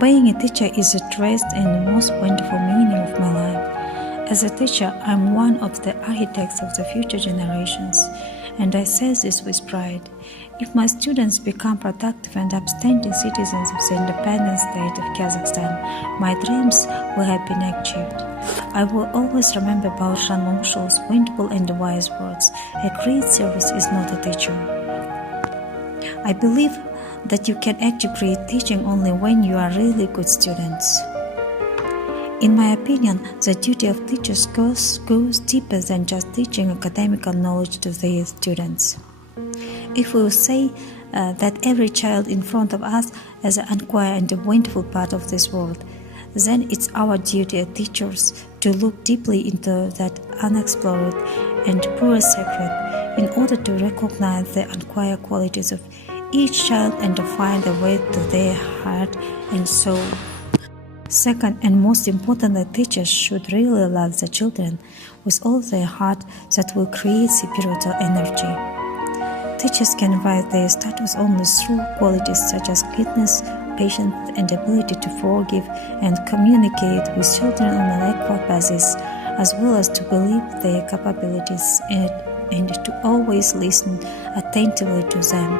Being a teacher is a dressed and the most wonderful meaning of my life. As a teacher, I'm one of the architects of the future generations, and I say this with pride. If my students become productive and upstanding citizens of the independent state of Kazakhstan, my dreams will have been achieved. I will always remember Baurshan Momshov's wonderful and wise words: a great service is not a teacher. I believe that you can achieve great teaching only when you are really good students. In my opinion, the duty of teachers goes deeper than just teaching academic knowledge to their students. If we say that every child in front of us is an unquiet and wonderful part of this world, then it's our duty as teachers to look deeply into that unexplored and pure secret in order to recognize the unquiet qualities of each child and to find a way to their heart and soul. Second, and most importantly, teachers should really love the children with all their heart that will create spiritual energy. Teachers can rise their status only through qualities such as kindness, patience, and ability to forgive and communicate with children on an equal basis, as well as to believe their capabilities and to always listen attentively to them.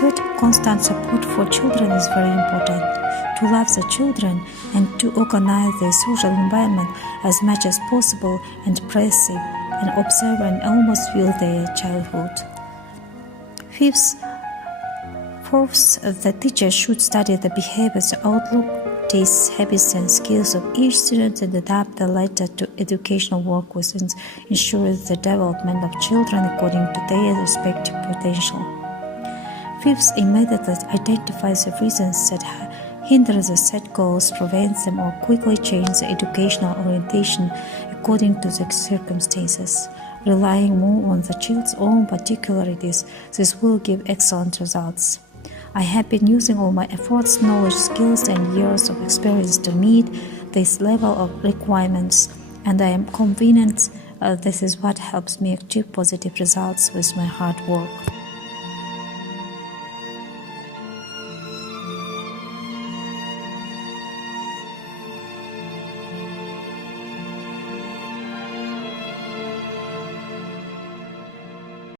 Third, constant support for children is very important. To love the children and to organize their social environment as much as possible and perceive and observe and almost feel their childhood. Fourth, the teacher should study the behaviors, outlook, tastes, habits, and skills of each student and adapt the latter to educational work within ensuring the development of children according to their respective potential. Fifth, a method that identifies the reasons that hinder the set goals, prevents them, or quickly change the educational orientation according to the circumstances. Relying more on the child's own particularities, this will give excellent results. I have been using all my efforts, knowledge, skills, and years of experience to meet this level of requirements, and I am convinced this is what helps me achieve positive results with my hard work.